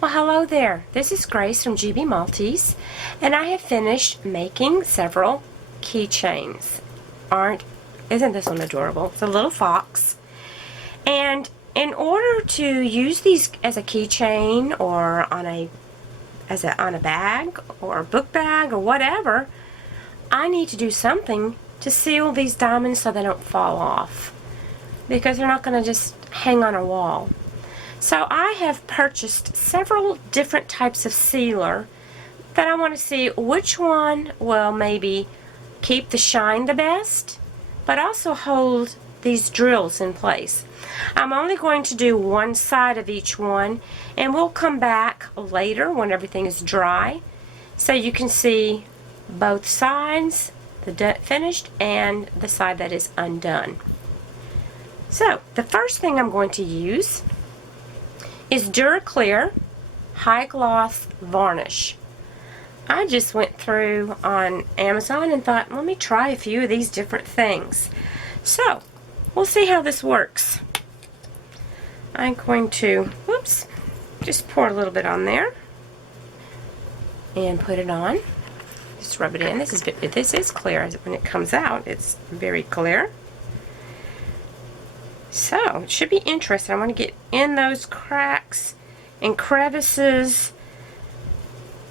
Well, hello there. This is Grace from gbmaltese, and I have finished making several keychains. Isn't this one adorable? It's a little fox. And in order to use these as a keychain or on a bag or a book bag or whatever, I need to do something to seal these diamonds so they don't fall off, because they're not going to just hang on a wall. So I have purchased several different types of sealer that I want to see which one will maybe keep the shine the best, but also hold these drills in place. I'm only going to do one side of each one, and we'll come back later when everything is dry so you can see both sides, the finished and the side that is undone. So the first thing I'm going to use is Clear High Gloss Varnish. I just went through on Amazon and thought, let me try a few of these different things. So, we'll see how this works. I'm going to, just pour a little bit on there and put it on. Just rub it in. This is clear. When it comes out, it's very clear. So, it should be interesting. I want to get in those cracks and crevices,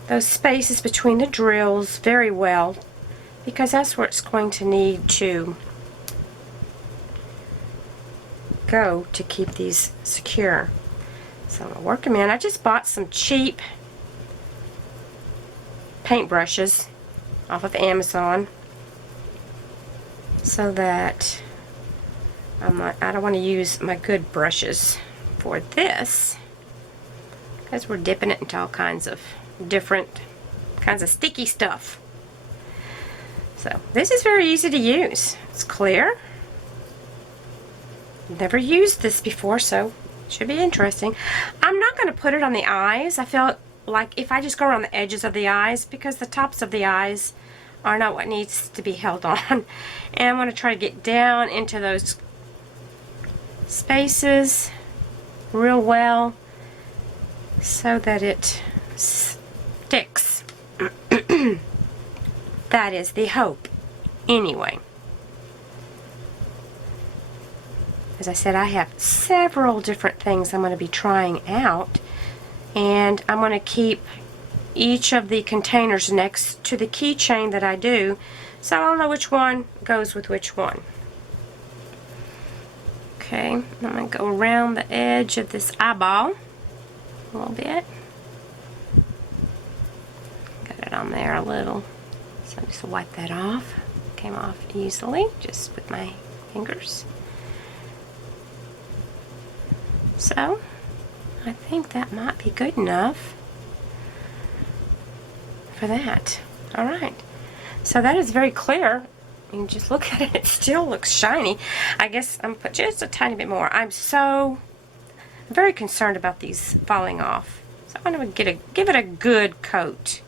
those spaces between the drills very well, because that's where it's going to need to go to keep these secure. So I'm going to work them in. I just bought some cheap paint brushes off of Amazon so that I don't want to use my good brushes for this, because we're dipping it into all kinds of different kinds of sticky stuff. So this is very easy to use. It's clear. Never used this before, so it should be interesting. I'm not going to put it on the eyes. I feel like if I just go around the edges of the eyes, because the tops of the eyes are not what needs to be held on. And I'm going to try to get down into those spaces real well so that it sticks. That is the hope anyway. As I said, I have several different things I'm going to be trying out, and I'm going to keep each of the containers next to the keychain that I do, so I'll know which one goes with which one. Okay, I'm going to go around the edge of this eyeball a little bit. Got it on there a little. So just wipe that off. Came off easily just with my fingers. So, I think that might be good enough for that. Alright, so that is very clear. You can just look at it, it still looks shiny. I guess I'm put just a tiny bit more. I'm very concerned about these falling off. So I'm going to give it a good coat.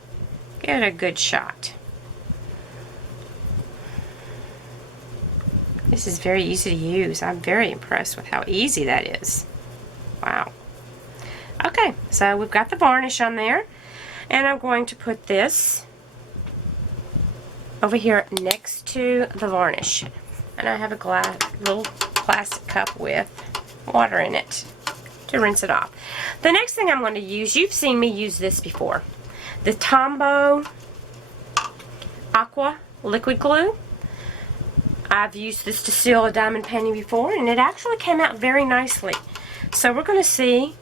Give it a good shot. This is very easy to use. I'm very impressed with how easy that is. Wow. Okay, so we've got the varnish on there, and I'm going to put this over here next to the varnish. And I have a little plastic cup with water in it to rinse it off. The next thing I'm going to use, you've seen me use this before, the Tombow Aqua liquid glue. I've used this to seal a diamond painting before, and it actually came out very nicely. So we're going to see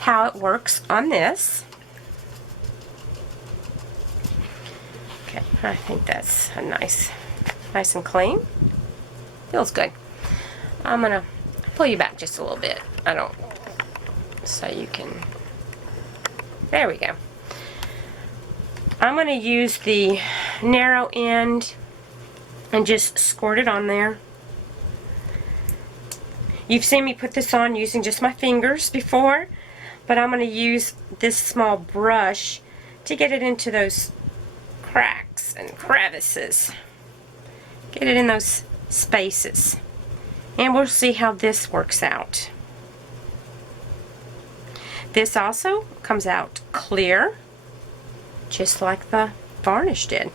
how it works on this. Okay, I think that's a nice and clean. Feels good. I'm going to pull you back just a little bit. So you can, there we go. I'm going to use the narrow end and just squirt it on there. You've seen me put this on using just my fingers before, but I'm going to use this small brush to get it into those cracks and crevices. Get it in those spaces. And we'll see how this works out. This also comes out clear, just like the varnish did.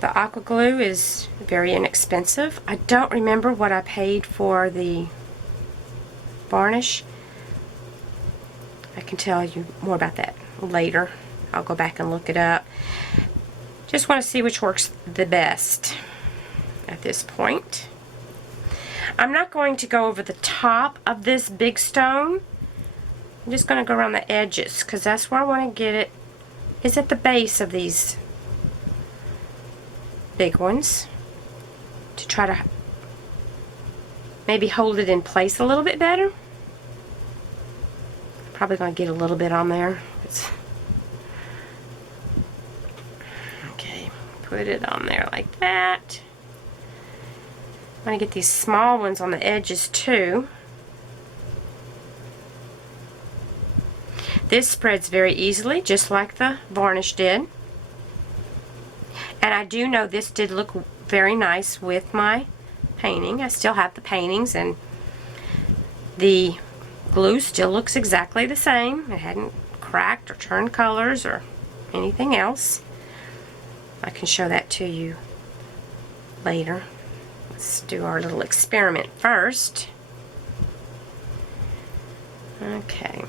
The Aqua glue is very inexpensive. I don't remember what I paid for the varnish. I can tell you more about that later. I'll go back and look it up. Just want to see which works the best at this point. I'm not going to go over the top of this big stone. I'm just going to go around the edges because that's where I want to get it, is at the base of these big ones, to try to maybe hold it in place a little bit better. Probably going to get a little bit on there. Okay, put it on there like that. I'm going to get these small ones on the edges too. This spreads very easily, just like the varnish did. And I do know this did look very nice with my painting. I still have the paintings, and the glue still looks exactly the same. It hadn't cracked or turned colors or anything else. I can show that to you later. Let's do our little experiment first. Okay.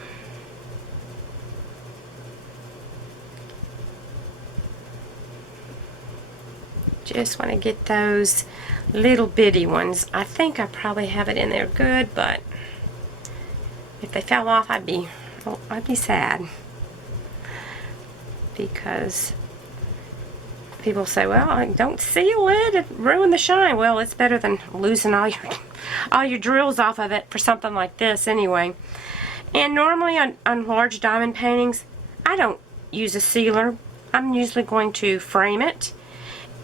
Just want to get those little bitty ones. I think I probably have it in there good, but if they fell off, I'd be sad, because people say, well, I don't seal it, it ruined the shine. Well, it's better than losing all your drills off of it for something like this anyway. And normally on large diamond paintings, I don't use a sealer. I'm usually going to frame it,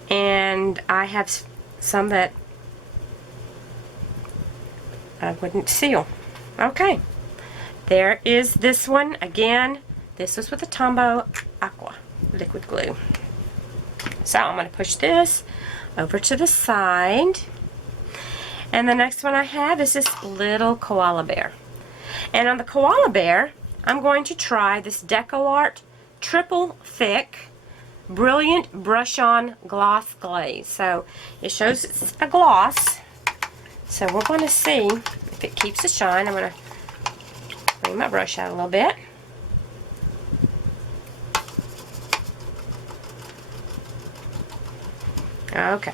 and I have some that I wouldn't seal. Okay, there is this one. Again, this was with the Tombow Aqua liquid glue. So I'm going to push this over to the side. And the next one I have is this little koala bear. And on the koala bear, I'm going to try this Decoart triple thick brilliant brush on gloss glaze. So it shows it's a gloss. So we're going to see if it keeps the shine. I'm going to bring my brush out a little bit. Okay,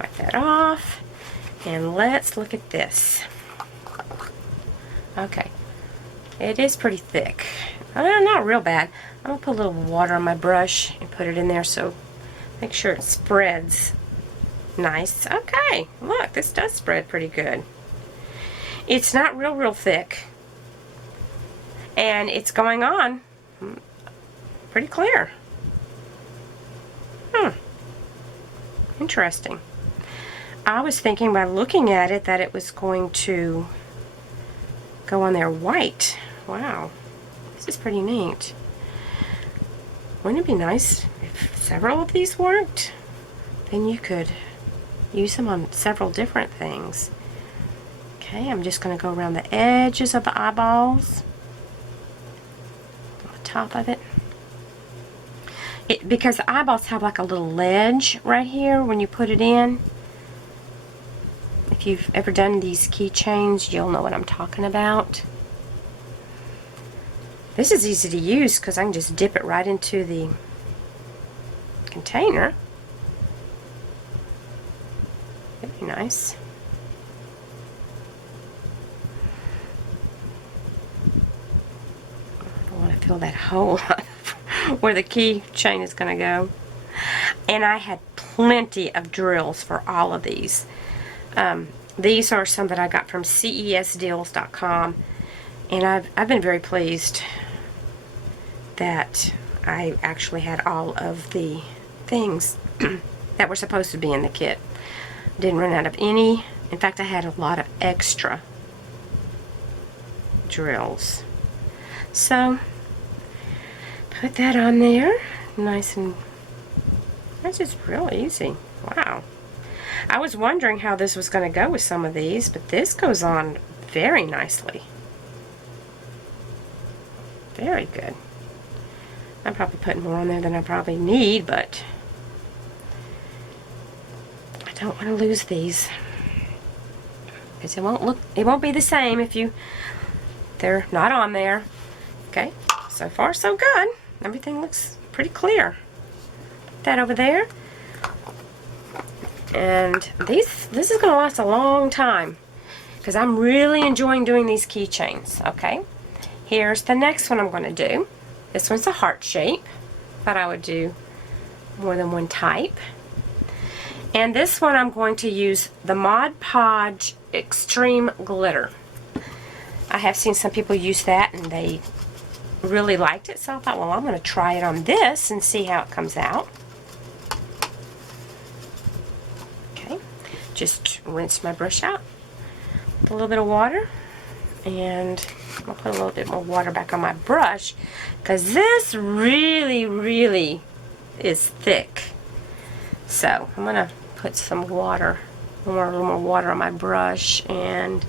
wipe that off, and let's look at this. Okay, it is pretty thick. Not real bad. I'm going to put a little water on my brush and put it in there, so make sure it spreads nice. Okay, look, this does spread pretty good. It's not real thick, and it's going on pretty clear. Interesting. I was thinking by looking at it that it was going to go on there white. Wow, this is pretty neat. Wouldn't it be nice if several of these worked? Then you could use them on several different things. Okay, I'm just going to go around the edges of the eyeballs, on the top of it. Because the eyeballs have like a little ledge right here when you put it in. If you've ever done these keychains, you'll know what I'm talking about. This is easy to use because I can just dip it right into the container. That'd be nice. I don't want to fill that hole where the keychain is going to go. And I had plenty of drills for all of these. These are some that I got from cesdeals.com, and I've been very pleased that I actually had all of the things that were supposed to be in the kit. Didn't run out of any. In fact, I had a lot of extra drills. So put that on there, nice, and that's just real easy. Wow. I was wondering how this was going to go with some of these, but this goes on very nicely. Very good. I'm probably putting more on there than I probably need, but I don't want to lose these, because it won't be the same if they're not on there. Okay, so far so good. Everything looks pretty clear. Put that over there. And this is going to last a long time, because I'm really enjoying doing these keychains. Okay, here's the next one I'm going to do. This one's a heart shape. Thought I would do more than one type. And this one I'm going to use the Mod Podge Extreme Glitter. I have seen some people use that and they really liked it, so I thought, well, I'm going to try it on this and see how it comes out. Okay, just rinse my brush out with a little bit of water, and I'll put a little bit more water back on my brush, because this really is thick. So I'm going to put some water, a little more water on my brush, and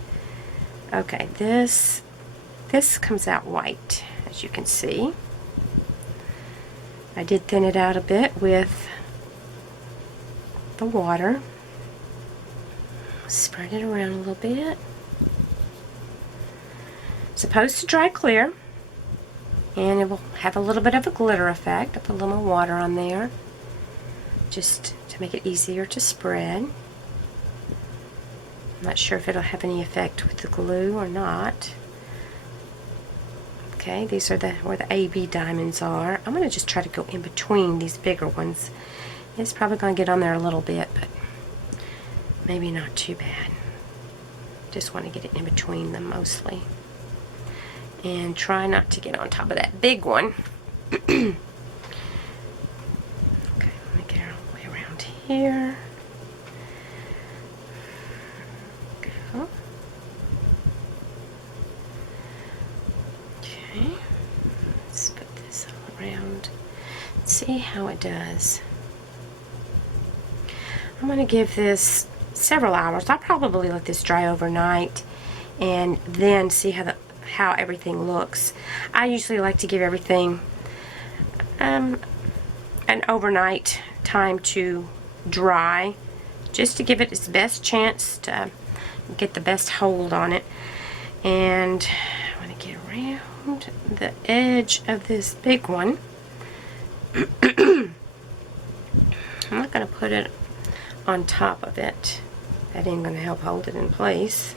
okay, this comes out white, as you can see. I did thin it out a bit with the water. Spread it around a little bit. Supposed to dry clear, and it will have a little bit of a glitter effect. I put a little more water on there just to make it easier to spread. I'm not sure if it'll have any effect with the glue or not. Okay, these are where the AB diamonds are. I'm going to just try to go in between these bigger ones. It's probably going to get on there a little bit, but maybe not too bad. Just want to get it in between them mostly. And try not to get on top of that big one. Okay, let me get our way around here. Go. Okay, let's put this all around. See how it does. I'm going to give this several hours. I'll probably let this dry overnight and then see how everything looks. I usually like to give everything an overnight time to dry, just to give it its best chance to get the best hold on it. And I want to get around the edge of this big one. I'm not going to put it on top of it. That ain't going to help hold it in place.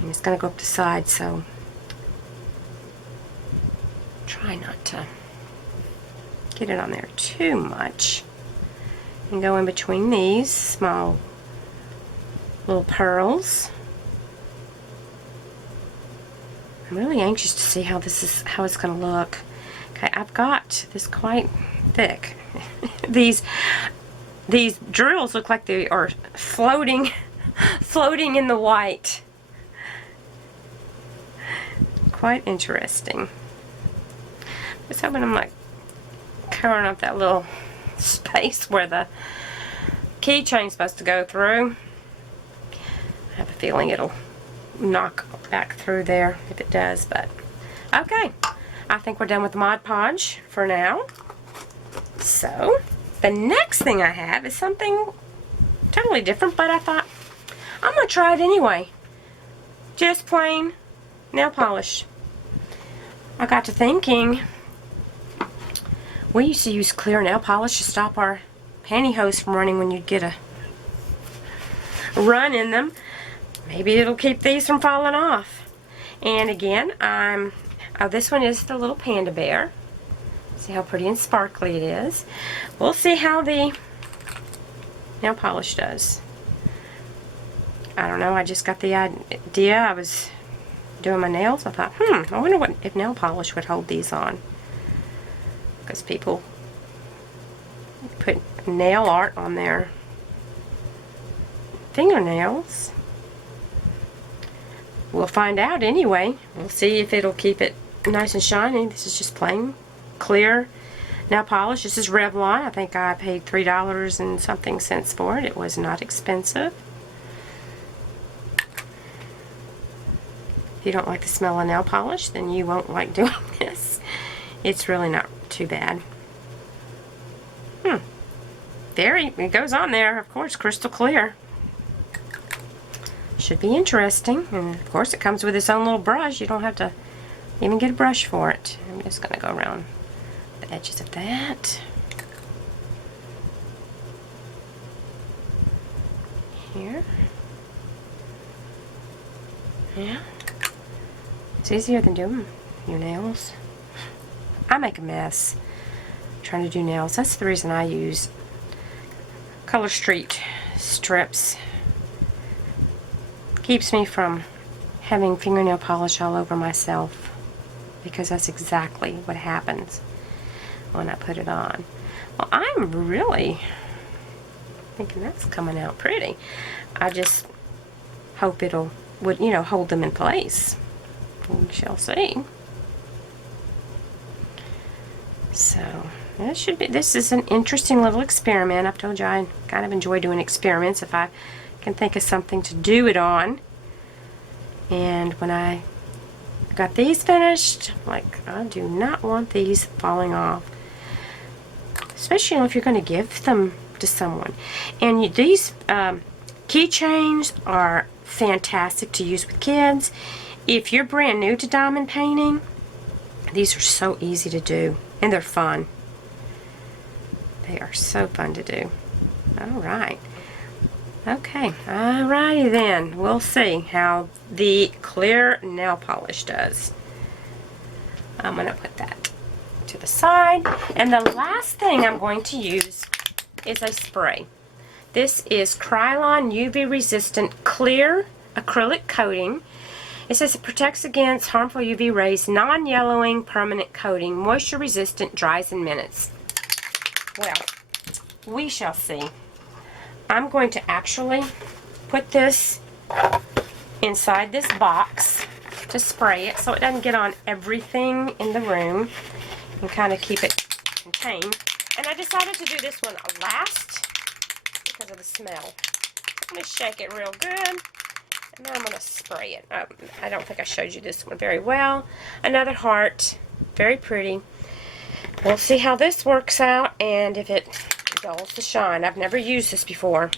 And it's going to go up the side, so try not to get it on there too much. And go in between these small little pearls. I'm really anxious to see how it's going to look. Okay, I've got this quite thick. These drills look like they are floating in the white. Quite interesting. Just hoping I'm like covering up that little space where the keychain's supposed to go through. I have a feeling it'll knock back through there if it does, but okay. I think we're done with the Mod Podge for now. So, the next thing I have is something totally different, but I thought I'm going to try it anyway. Just plain nail polish. I got to thinking, we used to use clear nail polish to stop our pantyhose from running when you'd get a run in them. Maybe it'll keep these from falling off. And again, this one is the little panda bear. See how pretty and sparkly it is. We'll see how the nail polish does. I don't know, I just got the idea. I was doing my nails. I thought, I wonder if nail polish would hold these on. Because people put nail art on their fingernails. We'll find out anyway. We'll see if it'll keep it nice and shiny. This is just plain clear nail polish. This is Revlon. I think I paid $3 and something cents for it. It was not expensive. If you don't like the smell of nail polish, then you won't like doing this. It's really not too bad. It goes on there, of course, crystal clear. Should be interesting. And of course it comes with its own little brush. You don't have to even get a brush for it. I'm just going to go around the edges of that. Here. Yeah. It's easier than doing your nails. I make a mess trying to do nails. That's the reason I use Color Street strips. Keeps me from having fingernail polish all over myself, because that's exactly what happens when I put it on. Well, I'm really thinking that's coming out pretty. I just hope would hold them in place. We shall see. So this is an interesting little experiment. I've told you I kind of enjoy doing experiments if I can think of something to do it on. And when I got these finished, like, I do not want these falling off, especially if you're going to give them to someone. And these keychains are fantastic to use with kids. If you're brand new to diamond painting, these are so easy to do, and they're fun. They are so fun to do. Alright. Okay, alrighty then. We'll see how the clear nail polish does. I'm going to put that to the side. And the last thing I'm going to use is a spray. This is Krylon UV resistant clear acrylic coating. It says it protects against harmful UV rays, non-yellowing, permanent coating, moisture resistant, dries in minutes. Well, we shall see. I'm going to actually put this inside this box to spray it so it doesn't get on everything in the room, and kind of keep it contained. And I decided to do this one last because of the smell. I'm going to shake it real good, and then I'm going to spray it. I don't think I showed you this one very well. Another heart, very pretty. We'll see how this works out and if it dulls the shine. I've never used this before.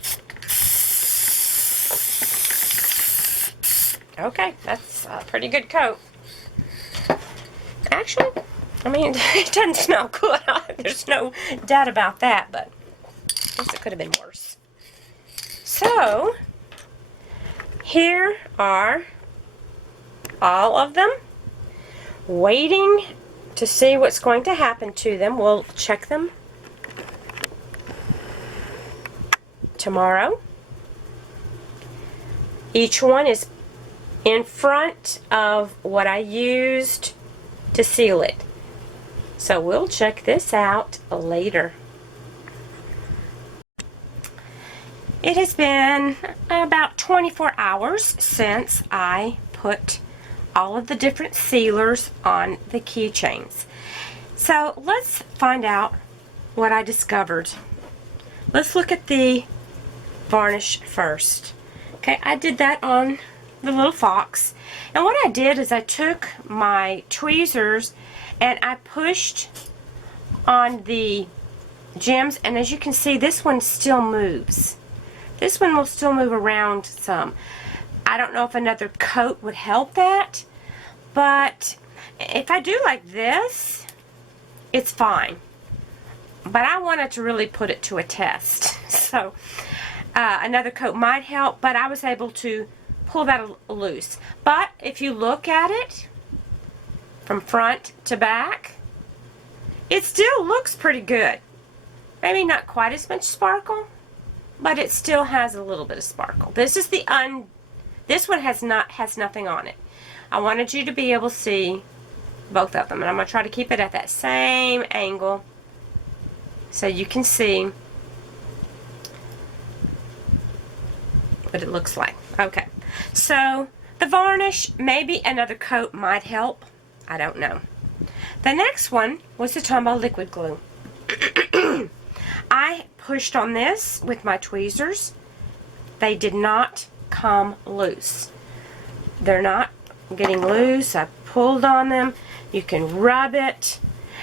Okay, that's a pretty good coat. Actually, I mean, it doesn't smell good. There's no doubt about that, but I guess it could have been worse. So, here are all of them, waiting to see what's going to happen to them. We'll check them tomorrow. Each one is in front of what I used to seal it. So we'll check this out later. It has been about 24 hours since I put all of the different sealers on the keychains. So let's find out what I discovered. Let's look at the varnish first. Okay, I did that on the little fox, and what I did is I took my tweezers and I pushed on the gems, and as you can see, this one still moves. This one will still move around some. I don't know if another coat would help that, but if I do like this, it's fine. But I wanted to really put it to a test. So another coat might help, but I was able to pull that loose. But if you look at it from front to back, it still looks pretty good. Maybe not quite as much sparkle, but it still has a little bit of sparkle. This is this one has nothing on it. I wanted you to be able to see both of them, and I'm going to try to keep it at that same angle so you can see what it looks like. Okay, so the varnish, maybe another coat might help. I don't know. The next one was the Tombow liquid glue. I pushed on this with my tweezers. They did not come loose. They're not getting loose. I pulled on them. You can rub it.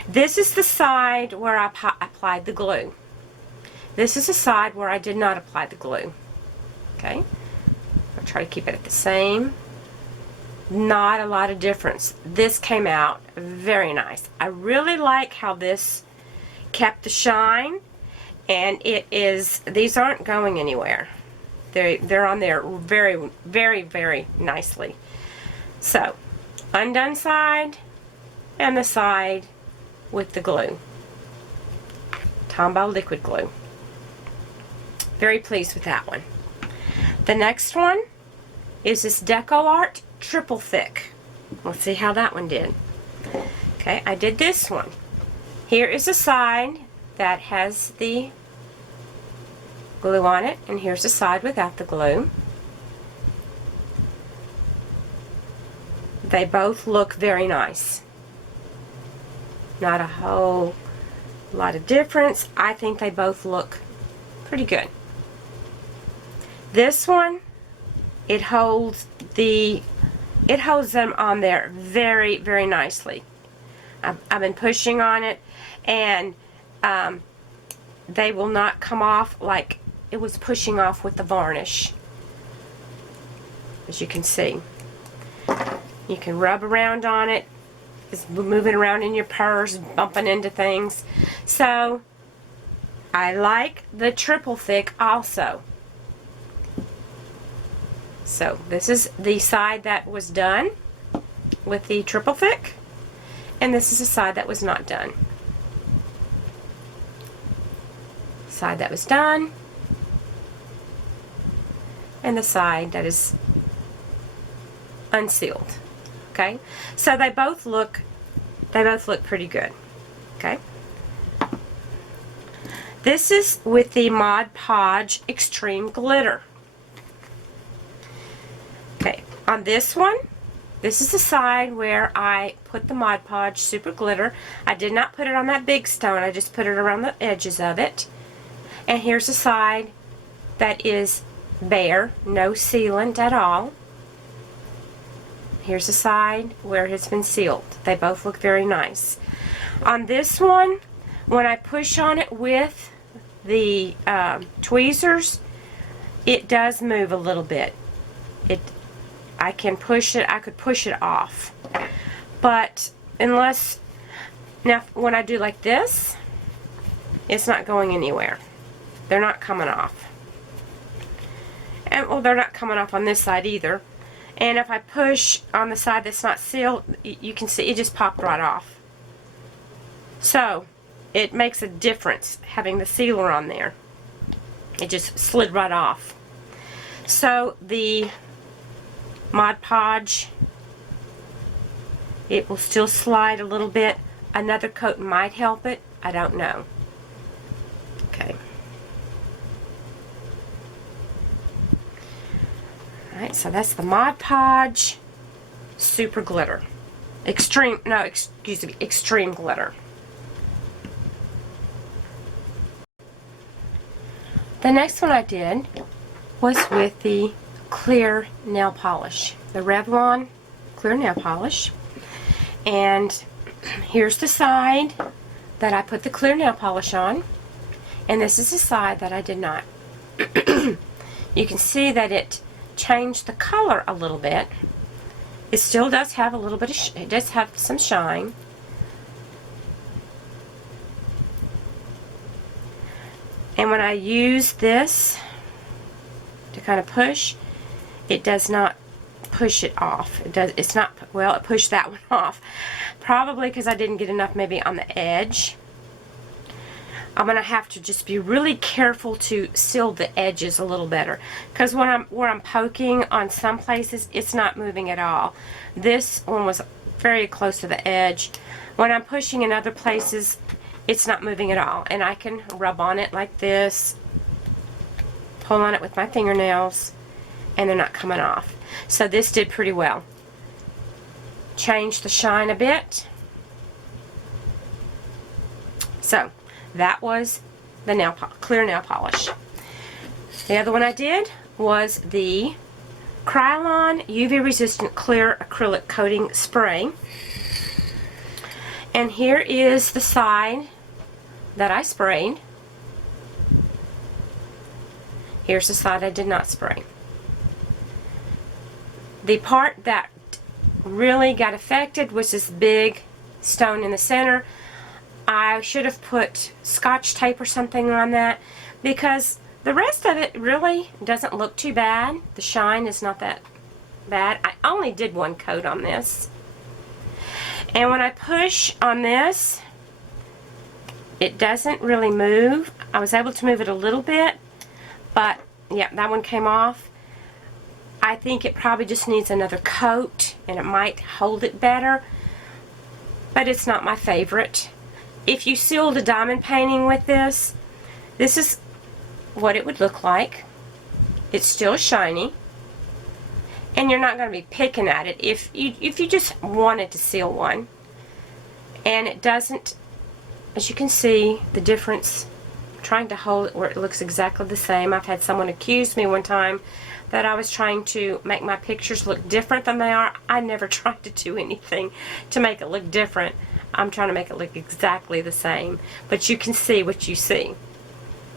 This is the side where I applied the glue. This is the side where I did not apply the glue. Okay? I'll try to keep it at the same. Not a lot of difference. This came out very nice. I really like how this kept the shine, and it is, these aren't going anywhere. They're on there very, very, very nicely. So, undone side and the side with the glue. Tombow liquid glue. Very pleased with that one. The next one is this Decoart triple thick. Let's see how that one did. Okay, I did this one. Here is the side that has the glue on it, and here's the side without the glue. They both look very nice. Not a whole lot of difference. I think they both look pretty good. This one, it holds them on there very, very nicely. I've been pushing on it, and they will not come off like it was pushing off with the varnish, as you can see. You can rub around on it. It's moving around in your purse, bumping into things. So I like the triple thick also. So this is the side that was done with the triple thick, and this is the side that was not done. Side that was done, and the side that is unsealed. Okay, so they both look pretty good. Okay, this is with the Mod Podge Extreme Glitter. Okay, on this one, this is the side where I put the Mod Podge Super Glitter. I did not put it on that big stone, I just put it around the edges of it. And here's the side that is bare, no sealant at all. Here's the side where it has been sealed. They both look very nice. On this one, when I push on it with the tweezers, it does move a little bit. I can push it, I could push it off. But unless, now when I do like this, it's not going anywhere. They're not coming off. And well, they're not coming off on this side either. And if I push on the side that's not sealed, you can see it just popped right off. So it makes a difference having the sealer on there. It just slid right off. So the Mod Podge, it will still slide a little bit. Another coat might help it. I don't know. Okay. Alright, so that's the Mod Podge Super Glitter. Extreme Glitter. The next one I did was with the clear nail polish. The Revlon clear nail polish. And here's the side that I put the clear nail polish on. And this is the side that I did not. You can see that it changed the color a little bit. It still does have a little bit of, it does have some shine. And when I use this to kind of push, it does not push it off. It's not, well, it pushed that one off. Probably because I didn't get enough maybe on the edge. I'm going to have to just be really careful to seal the edges a little better. Because where I'm poking on some places, it's not moving at all. This one was very close to the edge. When I'm pushing in other places, it's not moving at all. And I can rub on it like this, pull on it with my fingernails, and they're not coming off. So this did pretty well. Change the shine a bit. So That was the clear nail polish. The other one I did was the Krylon UV resistant clear acrylic coating spray. And here is the side that I sprayed. Here's the side I did not spray. The part that really got affected was this big stone in the center. I should have put Scotch tape or something on that, because the rest of it really doesn't look too bad. The shine is not that bad. I only did one coat on this. And when I push on this, it doesn't really move. I was able to move it a little bit, but yeah, that one came off. I think it probably just needs another coat, and it might hold it better, but it's not my favorite. If you sealed a diamond painting with this, this is what it would look like. It's still shiny, and you're not going to be picking at it if you just wanted to seal one. And it doesn't, as you can see, the difference. I'm trying to hold it where it looks exactly the same. I've had someone accuse me one time that I was trying to make my pictures look different than they are. I never tried to do anything to make it look different. I'm trying to make it look exactly the same, but you can see what you see.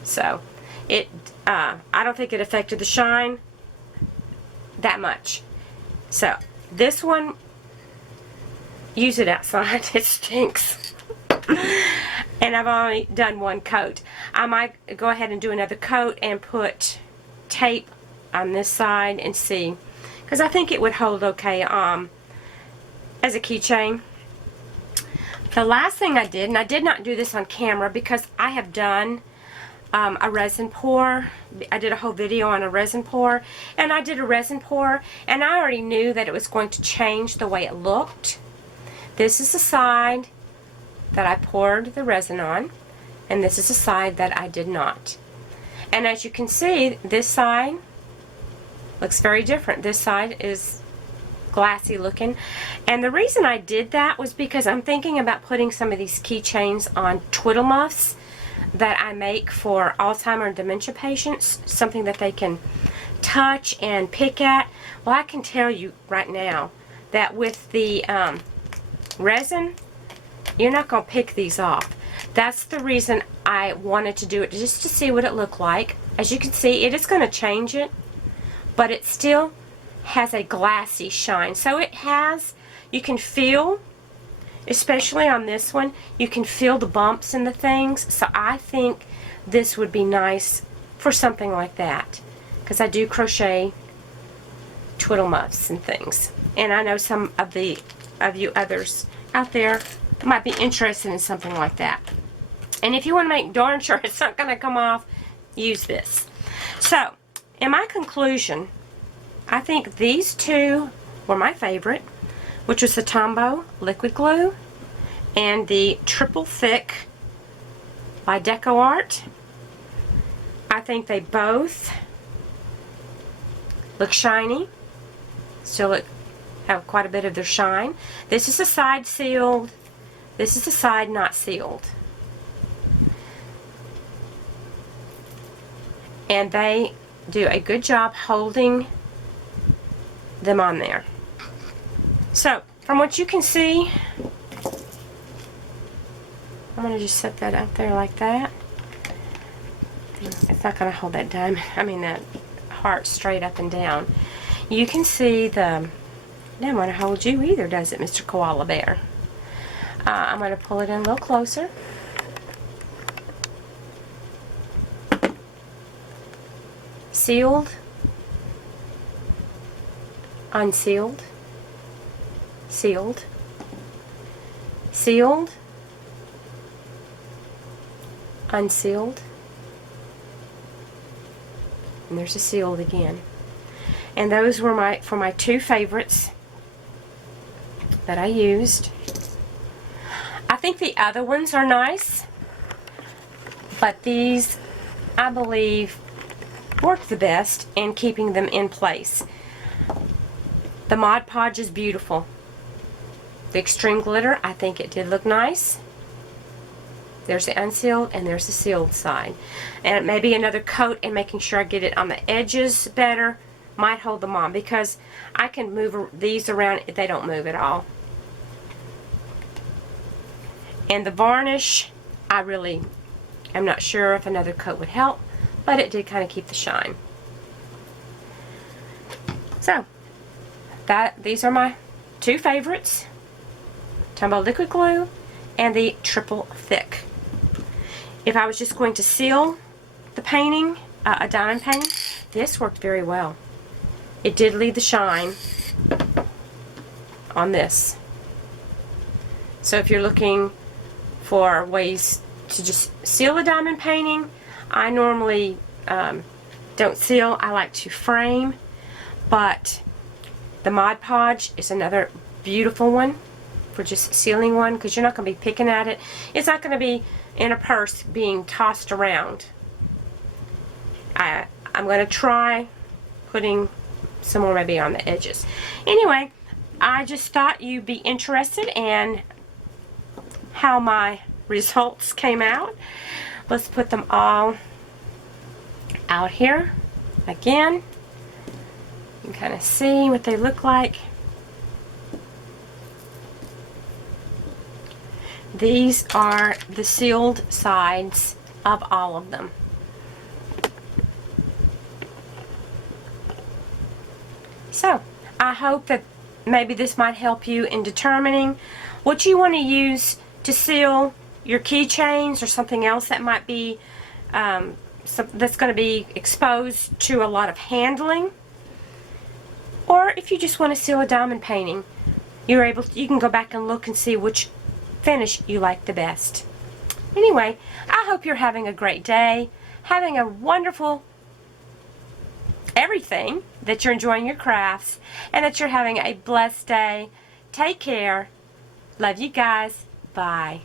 So it I don't think it affected the shine that much. So this one, use it outside. It stinks. And I've only done one coat. I might go ahead and do another coat and put tape on this side and see, because I think it would hold okay as a keychain. The last thing I did, and I did not do this on camera because I have done a resin pour. I did a whole video on a resin pour, and I did a resin pour, and I already knew that it was going to change the way it looked. This is the side that I poured the resin on, and this is the side that I did not. And as you can see, this side looks very different. This side is glassy looking, and the reason I did that was because I'm thinking about putting some of these keychains on twiddle muffs that I make for Alzheimer and dementia patients, something that they can touch and pick at. Well, I can tell you right now that with the resin, you're not going to pick these off. That's the reason I wanted to do it, just to see what it looked like. As you can see, it is going to change it, but it still has a glassy shine. So it has, you can feel, especially on this one, you can feel the bumps and the things. So I think this would be nice for something like that, because I do crochet twiddle muffs and things, and I know some of you others out there might be interested in something like that. And if you want to make darn sure it's not going to come off, use this. So in my conclusion, I think these two were my favorite, which was the Tombow liquid glue and the triple thick by Decoart. I think they both look shiny, still have quite a bit of their shine. This is the side sealed, this is the side not sealed. And they do a good job holding them on there. So from what you can see, I'm going to just set that out there like that. It's not going to hold that diamond, that heart straight up and down. You can see the, doesn't want to hold you either, does it, Mr. Koala Bear? I'm going to pull it in a little closer. Sealed, unsealed, sealed, sealed, unsealed, and there's a sealed again. And those were my two favorites that I used. I think the other ones are nice, but these, I believe, work the best in keeping them in place. The Mod Podge is beautiful. The Extreme Glitter, I think it did look nice. There's the unsealed and there's the sealed side. And maybe another coat and making sure I get it on the edges better might hold them on, because I can move these around. They don't move at all. And the varnish, I really am not sure if another coat would help, but it did kind of keep the shine. So, these are my two favorites. Tombow liquid glue and the triple thick. If I was just going to seal the painting, a diamond painting, this worked very well. It did leave the shine on this. So if you're looking for ways to just seal a diamond painting, I normally don't seal. I like to frame, but the Mod Podge is another beautiful one for just sealing one, because you're not going to be picking at it. It's not going to be in a purse being tossed around. I'm going to try putting some more maybe on the edges. Anyway, I just thought you'd be interested in how my results came out. Let's put them all out here again. You can kind of see what they look like. These are the sealed sides of all of them. So, I hope that maybe this might help you in determining what you want to use to seal your keychains or something else that might be that's going to be exposed to a lot of handling. Or if you just want to seal a diamond painting, you can go back and look and see which finish you like the best. Anyway, I hope you're having a great day, having a wonderful everything, that you're enjoying your crafts, and that you're having a blessed day. Take care. Love you guys. Bye.